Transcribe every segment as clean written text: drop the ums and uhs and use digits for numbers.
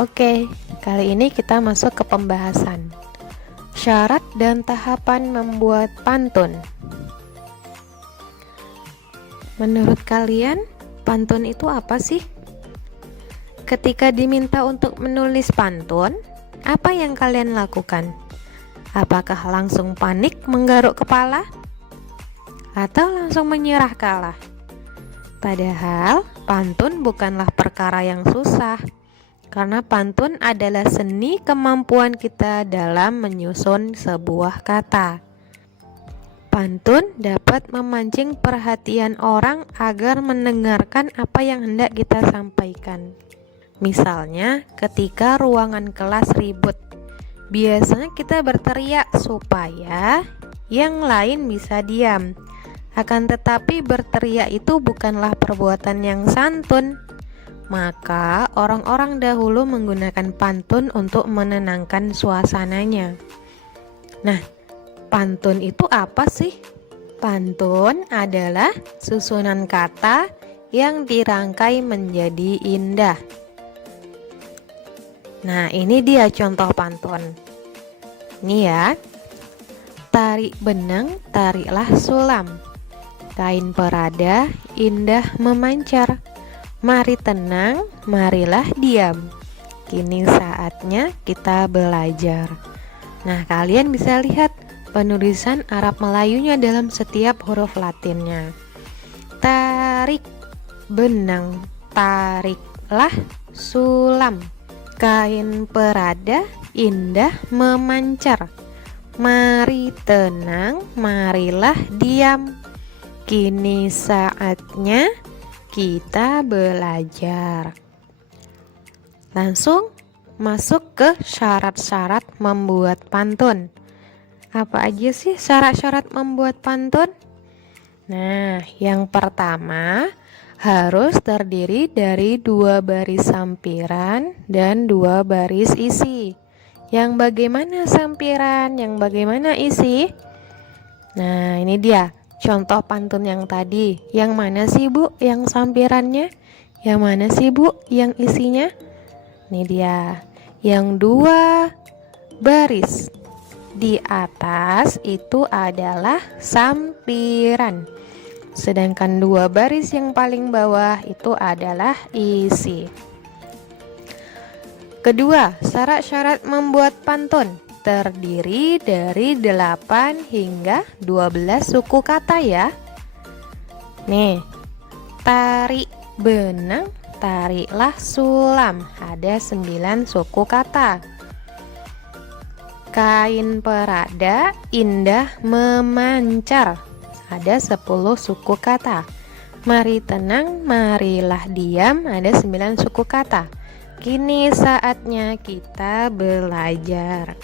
Oke, kali ini kita masuk ke pembahasan syarat dan tahapan membuat pantun. Menurut kalian, pantun itu apa sih? Ketika diminta untuk menulis pantun, apa yang kalian lakukan? Apakah langsung panik menggaruk kepala? Atau langsung menyerah kalah? Padahal, pantun bukanlah perkara yang susah. Karena pantun adalah seni kemampuan kita dalam menyusun sebuah kata. Pantun dapat memancing perhatian orang agar mendengarkan apa yang hendak kita sampaikan. Misalnya, ketika ruangan kelas ribut, biasanya kita berteriak supaya yang lain bisa diam. Akan tetapi berteriak itu bukanlah perbuatan yang santun. Maka orang-orang dahulu menggunakan pantun untuk menenangkan suasananya. Nah, pantun itu apa sih? Pantun adalah susunan kata yang dirangkai menjadi indah. Nah, ini dia contoh pantun. Ini ya. Tarik benang, tariklah sulam. Kain perada, indah memancar. Mari tenang, marilah diam. Kini saatnya kita belajar. Nah, kalian bisa lihat penulisan Arab Melayunya dalam setiap huruf Latinnya. Tarik benang, tariklah sulam. Kain perada, indah memancar. Mari tenang, marilah diam. Kini saatnya kita belajar. Langsung masuk ke syarat-syarat membuat pantun. Apa aja sih syarat-syarat membuat pantun? Nah, yang pertama harus terdiri dari 2 baris sampiran dan 2 baris isi. Yang bagaimana sampiran, yang bagaimana isi? Nah, ini dia contoh pantun yang tadi. Yang mana sih Bu yang sampirannya? Yang mana sih Bu yang isinya? Ini dia. Yang 2 baris di atas itu adalah sampiran. Sedangkan 2 baris yang paling bawah itu adalah isi. Kedua, syarat-syarat membuat pantun terdiri dari 8 hingga 12 suku kata ya. Nih, tarik benang, tariklah sulam. Ada 9 suku kata. Kain perada, indah memancar. Ada 10 suku kata. Mari tenang, marilah diam. Ada 9 suku kata. Kini saatnya kita belajar.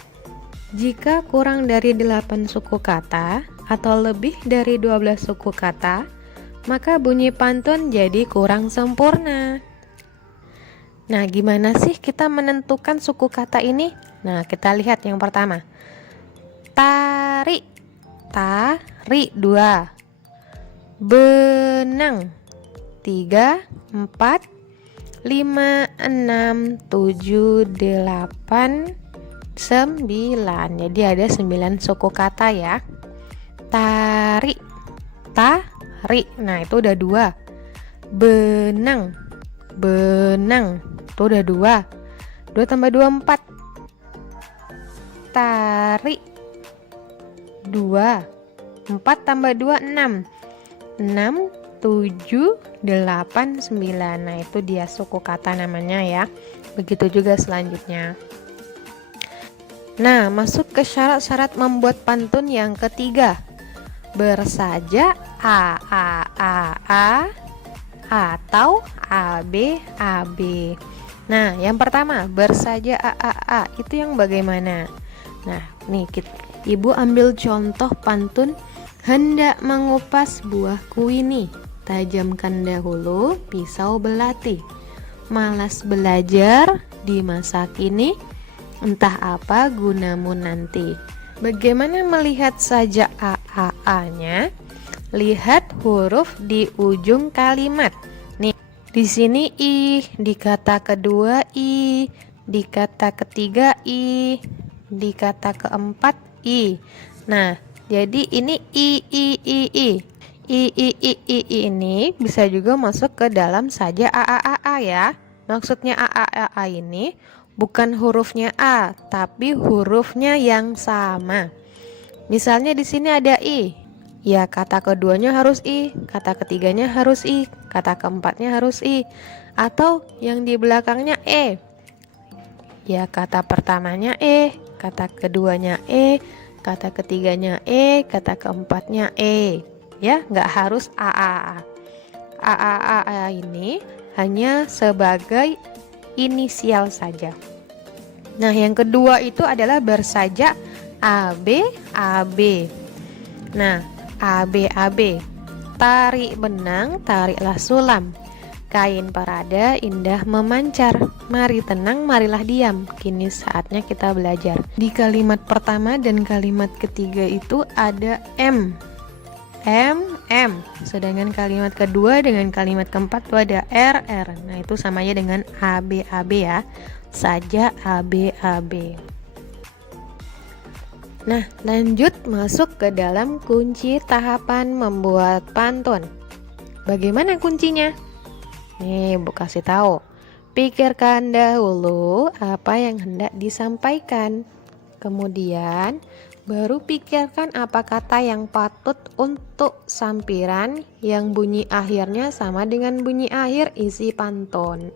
Jika kurang dari 8 suku kata atau lebih dari 12 suku kata, maka bunyi pantun jadi kurang sempurna. Nah, gimana sih kita menentukan suku kata ini? Nah, kita lihat yang pertama. Tarik, tarik 2. Benang 3, 4, 5, 6, 7, 8, 9. Jadi ada 9 suku kata ya. Tarik, tarik. Nah, itu udah 2. Benang, benang. Itu udah 2. 2 tambah 2, 4. Tarik 2. 4 tambah 2, 6. 6, 7, 8, 9. Nah, itu dia suku kata namanya ya. Begitu juga selanjutnya. Nah, masuk ke syarat-syarat membuat pantun yang ketiga. Bersaja A atau AB. Nah, yang pertama, bersaja A. Itu yang bagaimana? Nah, nih Ibu ambil contoh pantun. Hendak mengupas buah kuini, tajamkan dahulu pisau belati. Malas belajar di masa kini, entah apa gunamu nanti. Bagaimana melihat saja A-nya? Lihat huruf di ujung kalimat. Nih, di sini I, di kata kedua I, di kata ketiga i, di kata keempat i. Nah, jadi ini i. I ini bisa juga masuk ke dalam saja a ya. Maksudnya a ini bukan hurufnya a, tapi hurufnya yang sama. Misalnya di sini ada i, ya kata keduanya harus i, kata ketiganya harus i, kata keempatnya harus i. Atau yang di belakangnya e, ya kata pertamanya e, kata keduanya e, kata ketiganya e, kata keempatnya e. Ya, nggak harus a ini hanya sebagai inisial saja. Nah, yang kedua itu adalah bersajak AB. Nah, AB. Tarik benang, tariklah sulam. Kain parada indah memancar. Mari tenang, marilah diam. Kini saatnya kita belajar. Di kalimat pertama dan kalimat ketiga itu ada M. Sedangkan kalimat kedua dengan kalimat keempat itu ada RR. Nah, itu sama aja dengan AB ya. Saja AB. Nah, lanjut masuk ke dalam kunci tahapan membuat pantun. Bagaimana kuncinya? Nih, Bu kasih tahu. Pikirkan dahulu apa yang hendak disampaikan. Kemudian baru pikirkan apa kata yang patut untuk sampiran yang bunyi akhirnya sama dengan bunyi akhir isi pantun.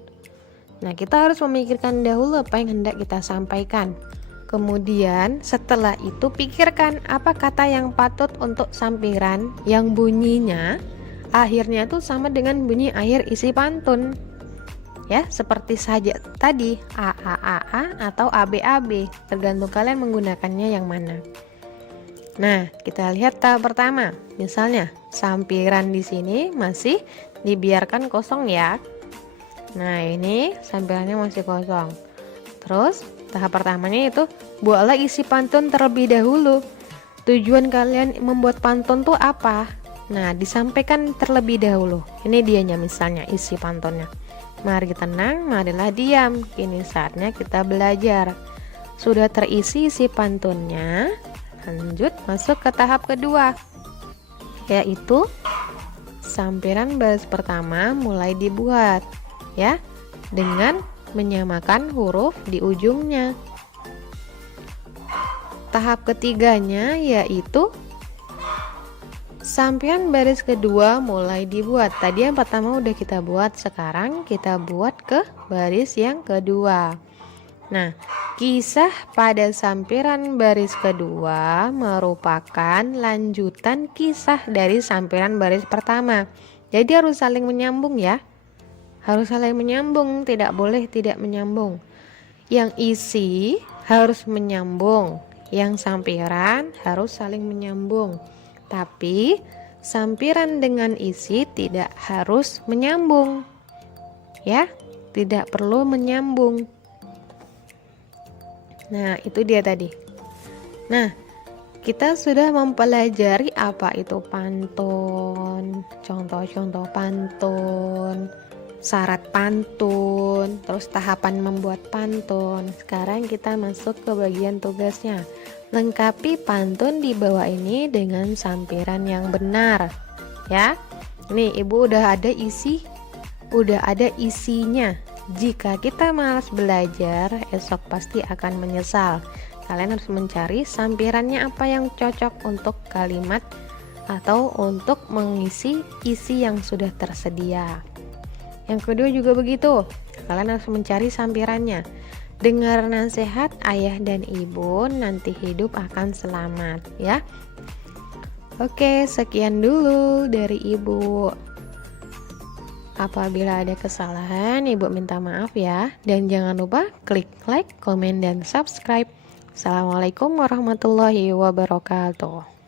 Nah, kita harus memikirkan dahulu apa yang hendak kita sampaikan. Kemudian setelah itu pikirkan apa kata yang patut untuk sampiran yang bunyinya akhirnya tuh sama dengan bunyi akhir isi pantun. Ya, seperti saja tadi a atau ab, tergantung kalian menggunakannya yang mana. Nah, kita lihat tahap pertama. Misalnya, sampiran di sini masih dibiarkan kosong ya. Nah, ini sampirannya masih kosong. Terus, tahap pertamanya itu buatlah isi pantun terlebih dahulu. Tujuan kalian membuat pantun tuh apa? Nah, disampaikan terlebih dahulu. Ini dianya misalnya isi pantunnya. Mari tenang, marilah diam. Kini saatnya kita belajar. Sudah terisi isi pantunnya, lanjut masuk ke tahap kedua, yaitu sampiran baris pertama mulai dibuat ya, dengan menyamakan huruf di ujungnya. Tahap ketiganya yaitu sampiran baris kedua mulai dibuat. Tadi yang pertama udah kita buat, sekarang kita buat ke baris yang kedua. Nah, kisah pada sampiran baris kedua merupakan lanjutan kisah dari sampiran baris pertama. Jadi harus saling menyambung ya. Harus saling menyambung, tidak boleh tidak menyambung. Yang isi harus menyambung, yang sampiran harus saling menyambung. Tapi sampiran dengan isi tidak harus menyambung. Ya, tidak perlu menyambung. Nah, itu dia tadi. Nah, kita sudah mempelajari apa itu pantun, contoh-contoh pantun, syarat pantun, terus tahapan membuat pantun. Sekarang kita masuk ke bagian tugasnya. Lengkapi pantun di bawah ini dengan sampiran yang benar. Ya. Nih, Ibu udah ada isinya. Jika kita malas belajar, esok pasti akan menyesal. Kalian harus mencari sampirannya apa yang cocok untuk kalimat atau untuk mengisi isi yang sudah tersedia. Yang kedua juga begitu. Kalian harus mencari sampirannya. Dengar nasihat ayah dan ibu, nanti hidup akan selamat ya. Oke, sekian dulu dari Ibu. Apabila ada kesalahan, Ibu minta maaf ya. Dan jangan lupa klik like, komen, dan subscribe. Assalamualaikum warahmatullahi wabarakatuh.